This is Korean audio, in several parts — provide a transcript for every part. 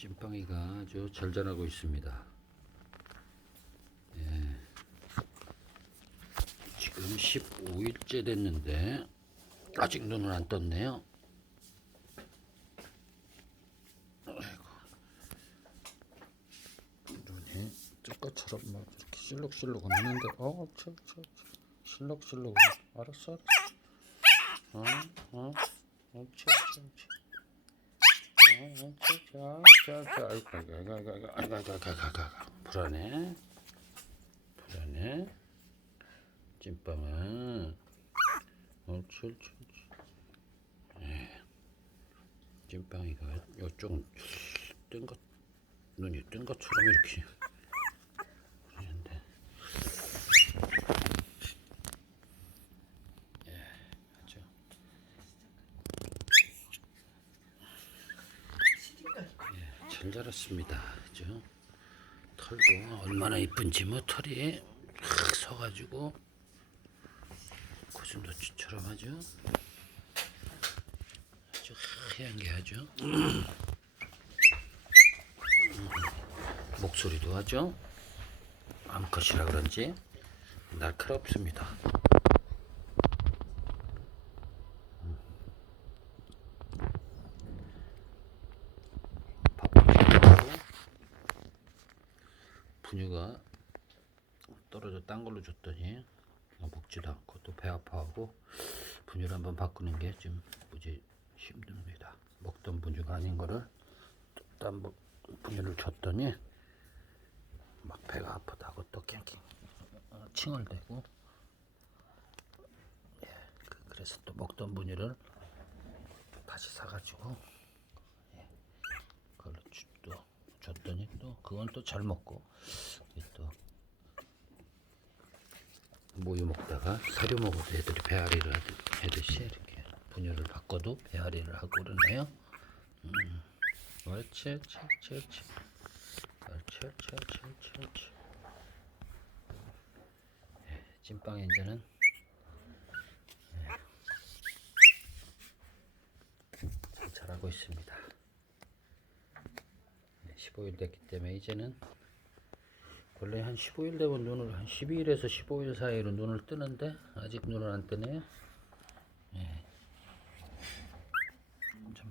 찐빵이가 아주 잘 자라고 있습니다. 예. 지금 15일째 됐는데 아직 눈을 안 떴네요. 아이고. 눈이 쪼까처럼 막 이렇게 실룩실룩은 하는데 어, 저, 저, 저. 실룩실룩 알았어. 어, 어, 옳지, 옳지, 옳지. 어, 옳지, 아이고, 아이고, 아이고, 아이고, 아이고, 아이고, 아이고, 아이고, 아이고. 불안해, 불안해. 찐빵은 옳지, 옳지, 옳지. 예. 찐빵이가 요쪽 뜬 것, 눈이 뜬 것처럼 이렇게 그러는데. 예, 아주. 예, 잘 자랐습니다. 그죠? 털도 얼마나 이쁜지 뭐 털이 확 서가지고 고슴도치처럼 아주 아주 하얀 게 아주 음, 목소리도 아주 암컷이라 그런지 날카롭습니다. 분유가 떨어져 딴 걸로 줬더니 먹지도 않고 또 배 아파하고 분유를 한번 바꾸는 게 좀 무지 힘듭니다. 먹던 분유가 아닌 거를 또딴 분유를 줬더니 막 배가 아프다고 또 깽깽 어, 칭얼대고 예, 그- 그래서 또 먹던 분유를 다시 사가지고 예, 그걸로 주- 또 줬더니 또 그건 또 잘 먹고 또 모유 먹다가 사료 먹어도 애들이 배앓이를 하듯- 하듯이 이렇게 분유를 바꿔도 배앓이를 하고 그러네요. 음, 옳지, 옳지, 옳지, 옳지. 옳지, 옳지, 옳지, 옳지, 옳지. 예, 찐빵 엔저는 예, 잘 자라고 있습니다. 15일 됐기 때문에 이제는 원래 한 15일 되면 눈을 한 12일에서 15일 사이로 눈을 뜨는데 아직 눈을 안 뜨네요. 예. 좀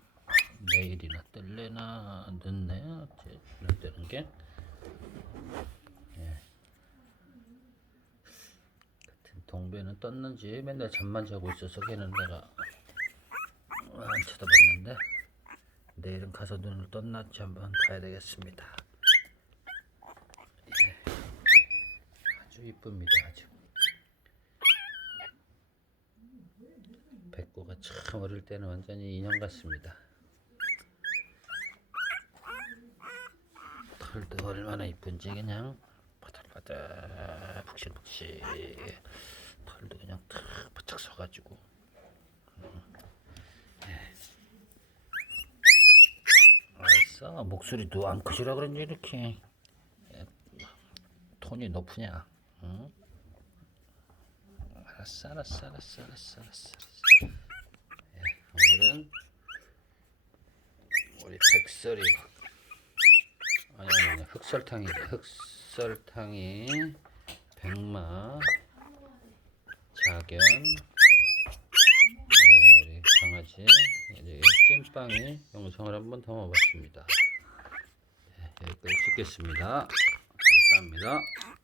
내일이나 뜰래나 늦네. 어째 눈 뜨는 게. 예. 같은 동배는 떴는지 맨날 잠만 자고 있어서 걔는 내가 안 쳐다봤는데 내일은 가서 눈을 떴나지 한번 봐야 되겠습니다. 아주 이쁩니다 아주. 백구가 참 어릴 때는 완전히 인형 같습니다. 털도 얼마나 이쁜지 그냥 바닥바닥 푹실푹실 털도 그냥 탁 바짝 서가지고. 음. 예. 목소리도 안 크시라 그런지 이렇게 톤이 높으냐? 응? 알았어, 알았어, 알았어, 알았어, 알았어. 예, 오늘은 우리 백설이 아니 아니 아니 흑설탕이 흑설탕이 백마 자견 네, 우리 강아지 찐빵이 영상을 한번 담아봤습니다. 네, 여기까지 찍겠습니다. 감사합니다.